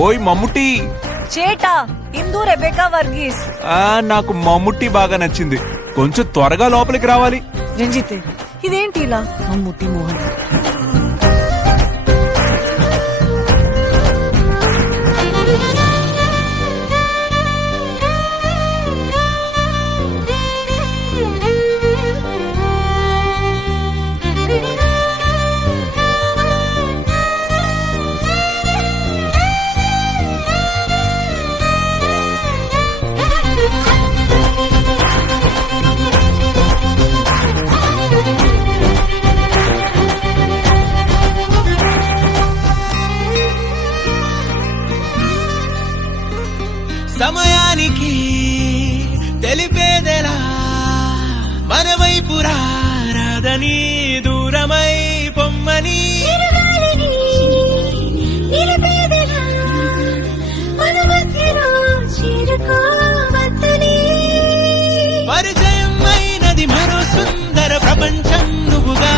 ఓయ్ మమ్ముట్టి. చేటా ఇందు రెబెకా వర్గీస్. నాకు మమ్ముట్టి బాగా నచ్చింది. కొంచెం త్వరగా లోపలికి రావాలి. రంజిత్ ఇదేంటి ఇలా? మమ్ముట్టి మోహన్. సమయానికి తెలిపేదెలా మన వైపు రాదని దూరమై పొమ్మని పరిచయం అయినది మరో సుందర ప్రపంచం నువ్వుగా.